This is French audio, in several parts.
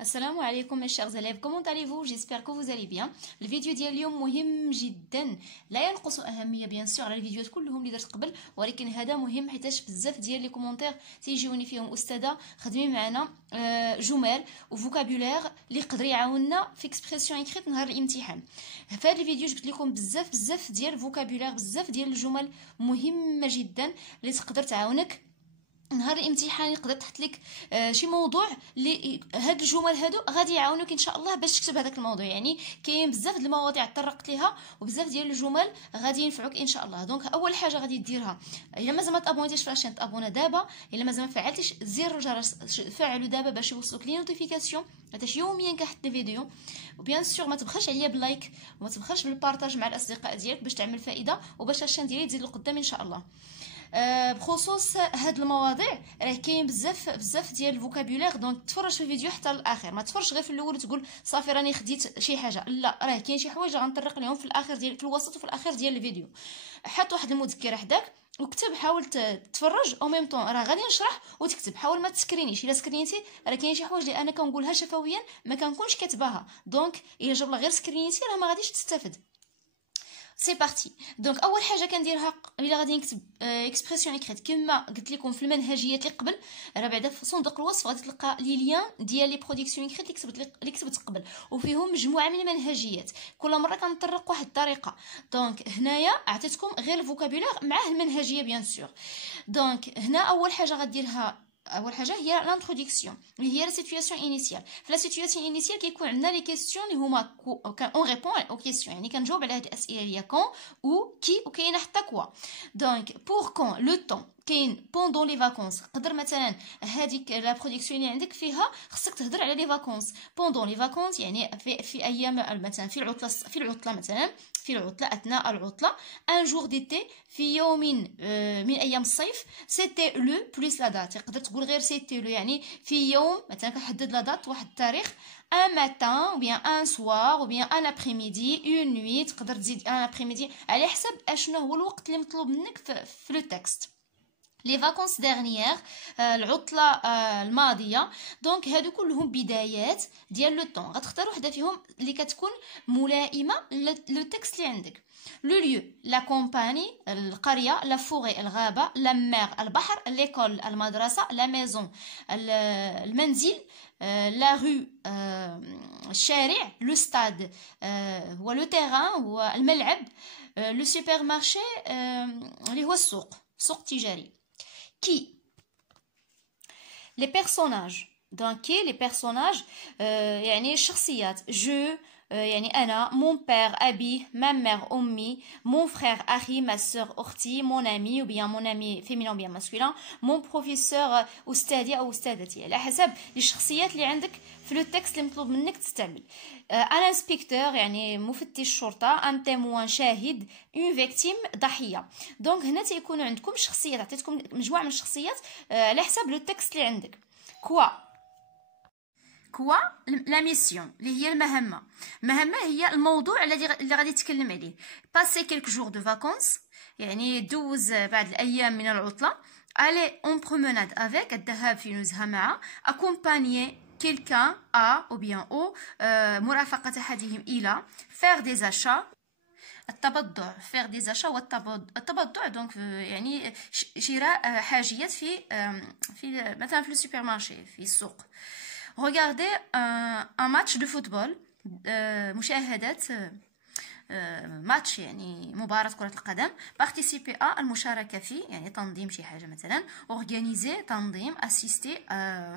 السلام عليكم mes chers élèves, comment allez-vous? J'espère que vous allez bien. الفيديو ديال اليوم مهم جدا، لا ينقص اهميه بيان سور على الفيديوهات كلهم اللي درت قبل، ولكن هذا مهم حيتاش بزاف ديال لي كومونتير تيجيوني فيهم استاذه خدمين معنا جمل وفوكابولير اللي يقدر يعاوننا في اكسبرسيون ايكريت نهار الامتحان. في هذا الفيديو جبت لكم بزاف ديال الفوكابولير، بزاف ديال الجمل مهمه جدا اللي تقدر تعاونك نهار الامتحان. يقدر تحط لك شي موضوع اللي هاد الجمل هادو غادي يعاونوك ان شاء الله باش تكتب هذاك الموضوع. يعني كاين بزاف د المواضيع طرقت ليها وبزاف ديال الجمل غادي ينفعوك ان شاء الله. دونك اول حاجه غادي ديرها، الا مازال ما تابونيتيش في لاشين تابونا دابا، الا مازال ما فعلتيش زر الجرس فعلوا دابا باش يوصلوك لي نوتيفيكاسيون حيت يوميا كنحط لي فيديو. وبيان سور ما تبخلش عليا باللايك وما تبخلش بالبارطاج مع الاصدقاء ديالك باش تعمل فائده وباش لاشين ديالي تزيد لقدام ان شاء الله. بخصوص هاد المواضيع راه كاين بزاف ديال الفوكابولير، دونك تفرج في الفيديو حتى للاخر، ما تفرجش غير في الاول وتقول صافي راني خديت شي حاجه. لا، راه كاين شي حوايج غنطرق لهم في الاخر ديال في الوسط وفي الاخر ديال الفيديو. حط واحد المذكره حداك وكتب، حاول تفرج او ميم طون راه غادي نشرح وتكتب. حاول ما تسكرينيش، الا سكرينيتي راه كاين شي حوايج اللي انا كنقولها شفويا ما كنكونش كاتباها، دونك الا جاب غير سكرينيتي راه ما غاديش تستافد. سي بارتي. دونك اول حاجه كنديرها الا غادي نكتب اكسبرسيون ايكريت كما قلت لكم في المنهجيات اللي قبل، راه بعدا في صندوق الوصف غادي تلقى لي ليان ديال لي برودكسيون ايكريت اللي كتبت قبل، وفيهم مجموعه من المنهجيات كل مره كنطرق واحد الطريقه. دونك هنايا عطيتكم غير الفوكابولير مع المنهجيه بيان سور. دونك هنا اول حاجه غديرها، اول حاجه هي لانتروداكسيون اللي هي لا سيتوياسيون انيسيال. في لا سيتوياسيون انيسيال كيكون عندنا لي كيسيون اللي هما اون ريبون او كيسيون، يعني كنجاوب على هاد الاسئله اللي هي كون او كي وكاينه حتى كوا. دونك بور كون لو طون كاين بوندون لي فاكونس، قدر مثلا هذيك لا برودكسيون اللي عندك فيها خصك تهضر على لي فاكونس. بوندون لي فاكونس يعني في ايام مثلا في العطله مثلا في العطله اثناء العطله، ان جور ديتي في يوم من ايام الصيف. سيتي لو بليس لا دات، تقدر تقول غير سيتي لو يعني في يوم مثلا كنحدد لا دات واحد التاريخ. ان ماتان او بيان ان سوار او بيان ان ابريميدي اون نوي، تقدر تزيد ان ابريميدي على حسب اشنو هو الوقت اللي مطلوب منك في لو تكست. لي فاكونس ديرنيير العطله الماضيه. دونك هادو كلهم بدايات ديال لو طون، غتختار وحده فيهم اللي كتكون ملائمه لو تكست اللي عندك. لو ليو لا كومباني القريه، لا فوري الغابه، لا مير البحر، ليكول المدرسه، لا ميزون المنزل، لا رو الشارع، لو ستاد هو لو تيران هو الملعب، لو سوبر مارشي اللي هو السوق تجاري. Qui les personnages. Donc qui les personnages يعني الشخصيات. je يعني أنا، mon père أبي، ma mère أمي، mon frère أخي، ma sœur أختي، mon ami ou bien mon ami féminin ou bien masculin، mon professeur أستاذي أو أستاذتي، على حسب الشخصيات اللي عندك في لو تكست اللي مطلوب منك تستعمل. ان انسبكتور يعني مفتش الشرطه، ان تيموان شاهد، اون فيكتيم ضحيه. دونك هنا تيكونوا عندكم شخصيات، عطيتكم مجموعه من الشخصيات على حسب لو تكست اللي عندك. كوا لا ميسيون اللي هي المهمه هي الموضوع اللي غادي تتكلم عليه. باسي كيلك جور دو فاكونس يعني دوز بعض الايام من العطله. الي اون بروموناد افيك الذهاب في نزهه مع. اكومبانيي quelqu'un à ou bien au مرافقة أحدهم إلى. faire des achats التبضع. faire des achats والتبضع دونك يعني شراء حاجيات في مثلا في السوبر مارشي في السوق. regarder un match de football مشاهدة ماتش يعني مباراة كرة القدم. بارتيسيبي المشاركة في يعني تنظيم شي حاجة مثلا. اورغانيزي تنظيم. اسيستي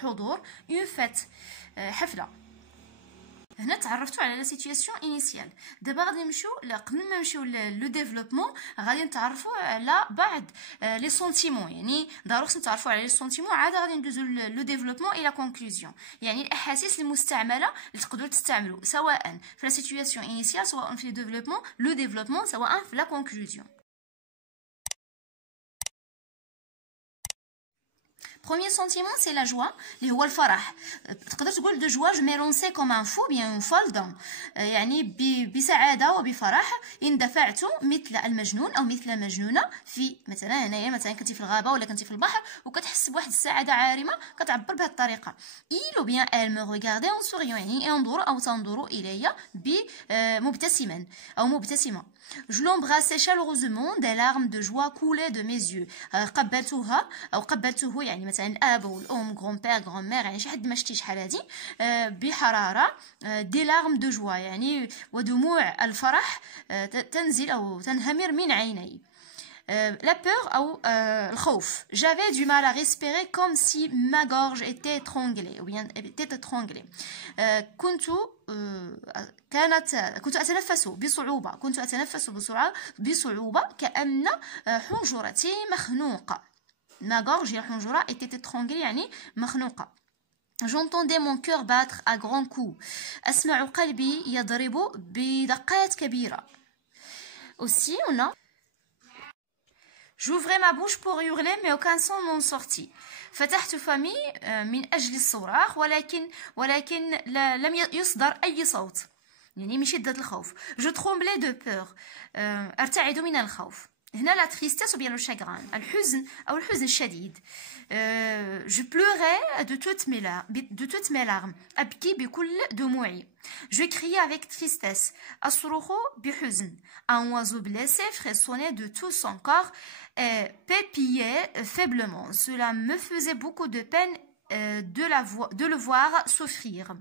حضور. اون فيت حفلة. هنا تعرفتوا على لا سيتوياسيون انيسيال. دابا غادي نمشيو قبل ما نمشيو لو ديفلوبمون غادي نتعرفوا على بعض لي سونتيمون، يعني ضروري نتعرفوا على لي سونتيمون عاد غادي ندوزو لو ديفلوبمون الى كونكلوزيون، يعني الاحاسيس المستعمله اللي تقدروا تستعملوا سواء في لا سيتوياسيون انيسيال سواء في لو ديفلوبمون سواء في لا كونكلوزيون. Premier sentiment c'est la joie اللي هو الفرح. تقدر تقول folle de joie, je m'ai lancé comme un fou, bien une folle dans يعني بسعادة وبفرح اندفعت مثل المجنون أو مثل المجنونة في مثلا هنايا مثلا كنتي في الغابة ولا كنتي في البحر وكتحس بواحد السعادة عارمة كتعبر بهذه الطريقة. il ou bien elle me regardait en souriant يعني ينظر أو تنظر إلي مبتسما أو مبتسمة. Je l'embrassais chaleureusement, des larmes de joie coulaient de mes yeux. قبلتها أو قبلته يعني مثلا الأب أو الأم grand-père grand-mère يعني شي حد ما شتي شحال هادي بحرارة des larmes de joie يعني ودموع الفرح تنزل أو تنهمر من عيني. La peur أو الخوف. J'avais du mal à respirer comme si ma gorge était étranglée ou bien était étranglée. كنت أتنفس بصعوبة كأن حنجرتي مخنوقة. Ma gorge هي حنجرة était étranglée يعني مخنوقة. J'entendais mon cœur battre à grands coups. أسمع قلبي يضرب بدقات كبيرة. Aussi on a J'ouvrais ma bouche pour hurler mais aucun son n'en sortit. فتحت فمي من أجل الصراخ ولكن لم يصدر أي صوت يعني من شدة الخوف. Je tremblais de peur. أرتعد من الخوف. هنا la tristesse ou bien le chagrin الحزن أو الحزن الشديد. Je pleurais de toutes mes larmes. أبكي بكل دموعي. Je criais avec tristesse. أصرخ بحزن. Un oiseau blessé frissonnait de tout son corps et pépillait faiblement. Cela me faisait beaucoup de peine de le voir souffrir.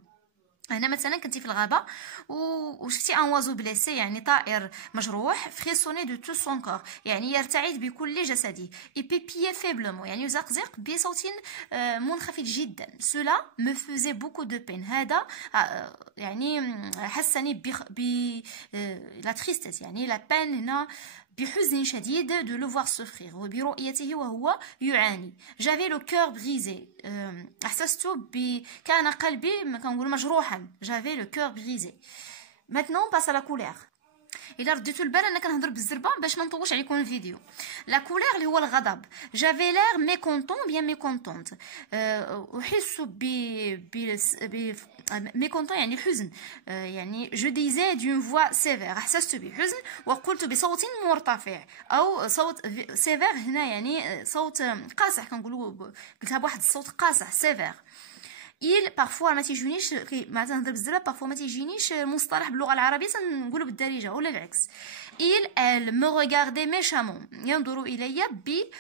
هنا مثلا كنتي في الغابه وشفتي ان وازو بليسي يعني طائر مجروح فريسوني دو تو سون كور يعني يرتعد بكل جسده اي بيبيي فيبلمون يعني يزقزق بصوت منخفض جدا. سولا مو فوزي بوكو دو بين هذا يعني حسني ب لا تريستيس يعني لا بين هنا بحزن شديد de le voir souffrir وبرؤيته وهو يعاني. J'avais le cœur brisé. أحسست كان قلبي كنقول مجروحا. J'avais le cœur brisé. Maintenant on passe à la couleur. إلا رديتو البال أنا كنهضر بالزربة باش ما نطولش عليكم الفيديو. لا كولير اللي هو الغضب. J'avais l'air mécontent bien mécontente. أحس mécontent يعني حزن يعني je disais d'une voix sévère. أحسست بحزن وقلت بصوت مرتفع أو صوت sévère هنا يعني صوت قاصح كنقولوا قلتها بواحد الصوت قاصح sévère. il parfois ما تيجينيش ما تنهضر بزاف parfois ما تيجينيش المصطلح باللغه العربيه تنقولوا بالدارجه ولا العكس. elle me regardait méchamment ينظر الي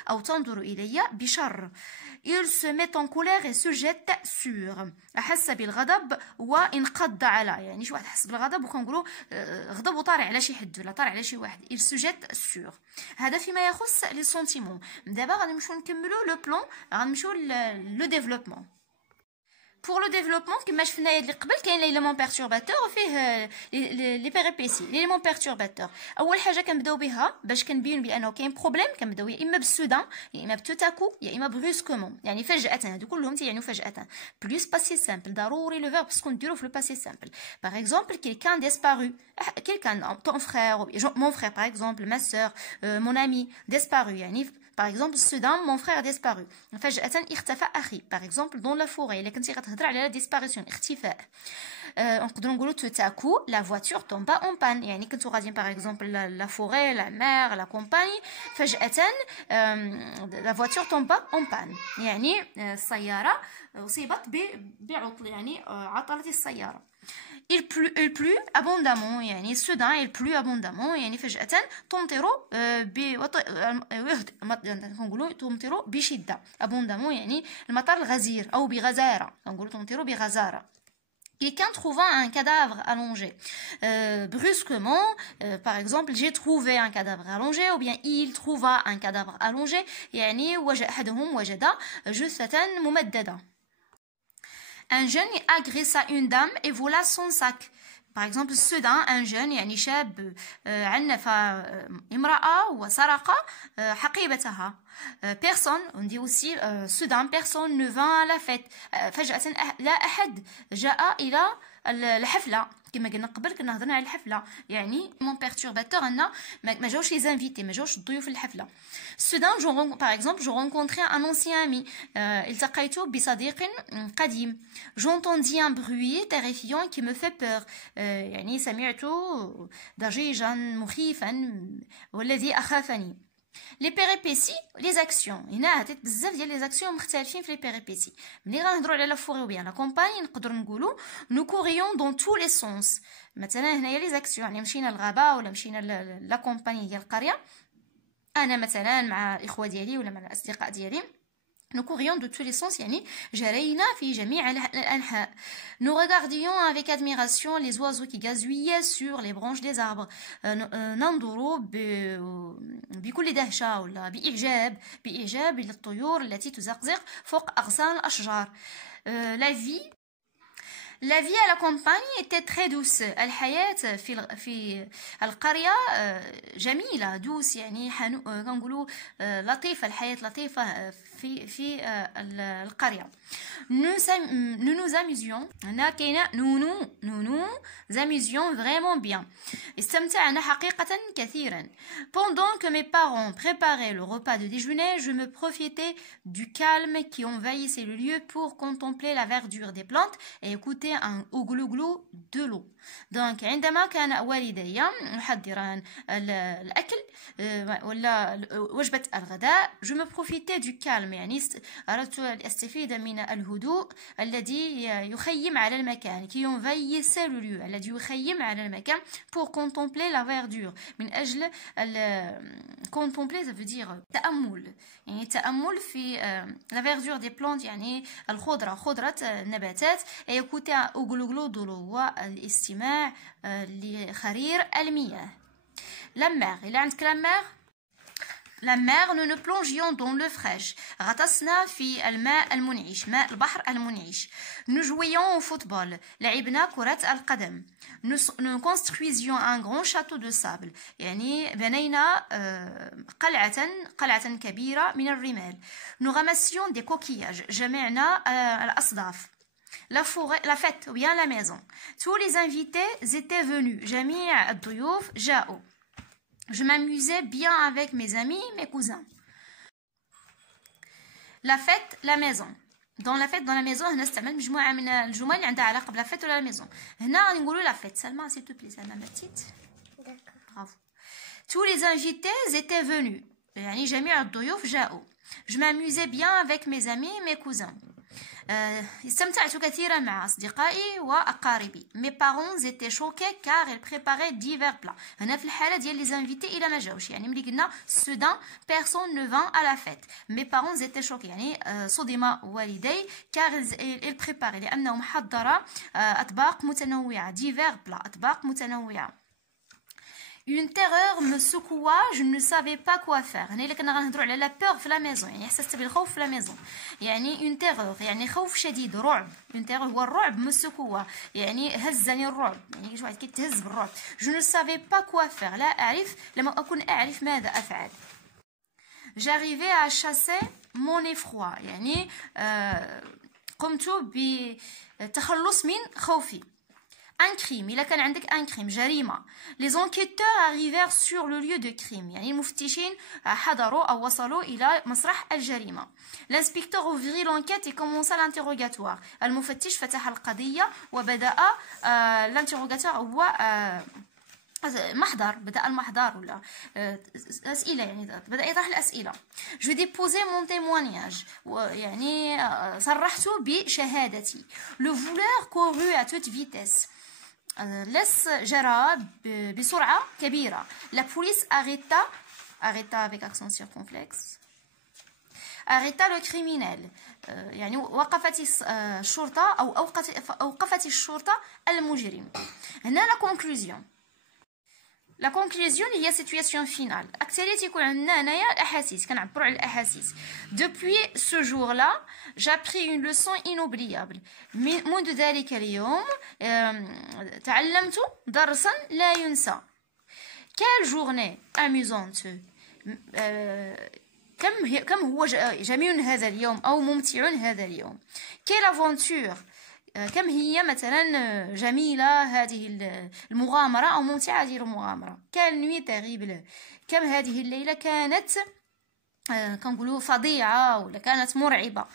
او تنظر الي بشر. il se met en colère et se jette sur. احس بالغضب وانقض على يعني شي واحد حس بالغضب وكنقولوا غضب وطارع على شي حد ولا طارع على شي واحد. il se jette sur. هذا فيما يخص لي سونتيمون. دابا غنمشيو نكملوا لو بلان غنمشيو لو ديفلوبمون. Pour le développement كما شفنا اللي قبل كاين ليليمون بيرتورباتور وفيه لي بيريبيسي. ليليمون بيرتورباتور اول حاجه كنبداو بها باش كنبين بانه كاين بروبليم كنبداو يا اما بالسودان يا اما بتوتاكو يا اما بروسكومون يعني فجاه. هادو كلهم تيعنيو فجاه. بلوس باسي سامبل ضروري لو فيرب باسكو نديرو في لو باسي سامبل. باغ اكزومبل كيلكان ديسبارو كيلكان طون فرير مون فرير باغ اكزومبل ما سور مون امي ديسبارو يعني Par exemple, Soudan, mon frère a disparu. فجأة اختفى أخي. Par exemple, dans la forêt. إلا كنتي غتهضر على la disparition اختفاء. نقدروا نقولوا tout à coup la voiture tomba en panne. يعني كنتو غاديين par exemple la forêt, la mer, la campagne. فجأة la voiture tomba en panne. يعني السيارة أصيبت بعطل يعني عطلت السيارة. Il pleut abondamment يعني السودان il pleut abondamment يعني فجأة تمطر نقولوا تمطر بشدة. abondamment يعني المطر الغزير أو بغزارة نقولوا تمطر بغزارة. Quelqu'un trouvant un cadavre allongé. Brusquement, par exemple, j'ai trouvé un cadavre allongé ou bien il trouva un cadavre allongé. يعني أحدهم وجد جثة ممددة. Un jeune agressa une dame et vola son sac. Par exemple, Soudan, un jeune يعني شاب عنف امرأة وسرق حقيبتها personne on dit aussi soudain personne ne vint à la fête فجأة لا أحد جاء إلى الحفلة كما قلنا قبل كنا هضرنا على الحفله يعني مون بيرتورباتور ان ما جاوش لي زانفيتي ما جاوش الضيوف الحفله soudain par exemple je rencontrais un ancien ami التقيت بصديق قديم j'entendis un bruit terrifiant qui me fait peur يعني سمعت ضجيجا مخيفا والذي أخافني لي بيريبيسي لي زاكسيون هنا عطيت بزاف ديال لي زاكسيون مختلفين في لي بيريبيسي ملي غنهضروا على لا فوري وبيان لا كومباني نقدروا نقولوا نو كوريون دون تو لي سونس مثلا هنايا لي زاكسيون يعني مشينا للغابه ولا مشينا لا كومباني ديال القريه انا مثلا مع الاخوه ديالي ولا مع الاصدقاء ديالي Nous courions de tous les sens, يعني جرينا في جميع الأنحاء. Nous regardions avec admiration les oiseaux qui gazouillaient sur les branches des arbres. ننظر بكل دهشة ولا بإعجاب للطيور التي تزقزق فوق أغصان الأشجار. La vie à la campagne était très douce. الحياة في القرية جميلة douce يعني كنقولوا لطيفة الحياة لطيفة في القرية. Nous nous amusions. هنا كاينة nous nous amusions vraiment bien. استمتعنا حقيقة كثيرا. Pendant que mes parents préparaient le repas de déjeuner, je me profitais du calme qui envahissait le lieu pour contempler la verdure des plantes et écouter au glou-glou de l'eau. Donc عندما كان والدي يحضران الأكل ولا وجبة الغداء je me profitais du calme يعني أردت أستفيد من الهدوء الذي يخيم على المكان qui envahissait le lieu الذي يخيم على المكان pour contempler la verdure من أجل contempler ça veut dire تأمل يعني التأمل في la verdure des plantes يعني خضرة النباتات et écouter au glou-glou de l'eau والاستماع لخرير المياه. La mer إلا عندك la mer nous nous plongions dans l'eau fraîche غطسنا في الماء المنعش ماء البحر المنعش. Nous jouions au football لعبنا كرة القدم. Nous construisions un grand château de sable يعني بنينا قلعة كبيرة من الرمال. Nous ramassions des coquillages جمعنا الأصداف. La fête ou bien la maison. Tous les invités étaient venus. جميع الضيوف جاءوا. Je m'amusais bien avec mes amis, mes cousins. La fête, la maison. Dans la fête, dans la maison, هنا استعمل مجموعة من الجمل اللي عندها علاقة بلا fête ولا la maison. هنا نقولوا la fête. Salma, s'il te plaît, Salma, ma petite. D'accord. Bravo. Tous les invités étaient venus. يعني جميع الضيوف جاءوا. Je m'amusais bien avec mes amis, mes cousins. استمتعت كثيرا مع أصدقائي وأقاربي. Mes parents étaient choqués car ils préparaient divers plats. هنا في الحالة ديال les invités إلا ما جاوش يعني ملي قلنا soudain personne ne vint à la fête. Mes parents étaient choqués يعني صدم والدي car ils préparaient لأنهم حضر أطباق متنوعة divers plats أطباق متنوعة. Une terreur me secoua, je ne savais pas quoi faire. هنا اللي كنا غنهضروا على la peur في la maison يعني حسست بالخوف في la maison. يعني une terreur يعني خوف شديد رعب. Une terreur هو الرعب me secoua يعني هزني الرعب يعني شي واحد كيتهز بالرعب. Je ne savais pas quoi faire لا أعرف لما أكون أعرف ماذا أفعل. J'arrivais à chasser mon effroi يعني قمت بالتخلص من خوفي. Un crime, إلا كان عندك un crime جريمة. Les enquêteurs arrivèrent sur le lieu de crime يعني المفتشين حضروا أو وصلوا إلى مسرح الجريمة. L'inspecteur ouvrit l'enquête et commença l'interrogatoire. المفتش فتح القضية وبدأ l'interrogatoire هو بدأ المحضر ولا أسئلة يعني بدأ يطرح الأسئلة. Je déposais mon témoignage يعني صرحت بشهادتي. Le voleur courut à toute vitesse. لص جرى بسرعة كبيرة. La police arrêta avec accent circonflexe. arrêta le criminel يعني وقفت الشرطة أو أوقفت الشرطة المجرم. هنا la conclusion. La conclusion هي situation finale. أكثرية تيكون عندنا هنايا الأحاسيس كنعبروا على الأحاسيس. Depuis ce jour-là, j'ai appris une leçon inoubliable. منذ ذلك اليوم تعلمت درسا لا ينسى. Quelle journée amusante. كم هو جميل هذا اليوم أو ممتع هذا اليوم. كي لافونتور، كم هي مثلا جميلة هذه المغامرة أو ممتعة هذه المغامرة. كان نوي تغيبل، كم هذه الليلة كانت كنقولوا فظيعة ولا كانت مرعبة.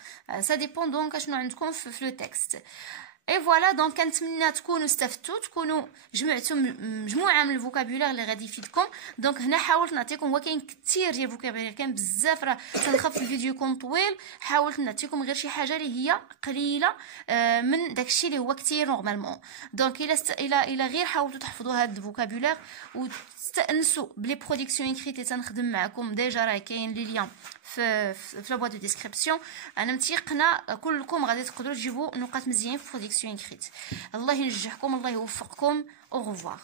سا ديبون دونك شنو عندكم في لو تكست. اي فوالا دونك كنتمنى تكونوا استفدتوا، تكونوا جمعتوا مجموعه من الفوكابولير اللي غادي يفيدكم. دونك هنا حاولت نعطيكم، هو كاين كثير ديال الفوكابولير، كان بزاف، راه تنخاف الفيديو يكون طويل. حاولت نعطيكم غير شي حاجه اللي هي قليله من داكشي اللي هو كثير نورمالمون. دونك الا غير حاولتوا تحفظوا هاد الفوكابولير وتستانسوا بلي برودكسيون اكريت اللي تنخدم معكم ديجا، راه كاين لي ليان في لا بواط دو ديسكريبسيون. انا متيقنه كلكم غادي تقدروا تجيبوا نقاط مزيان في برودكسيون اكريت. الله ينجحكم، الله يوفقكم. au revoir.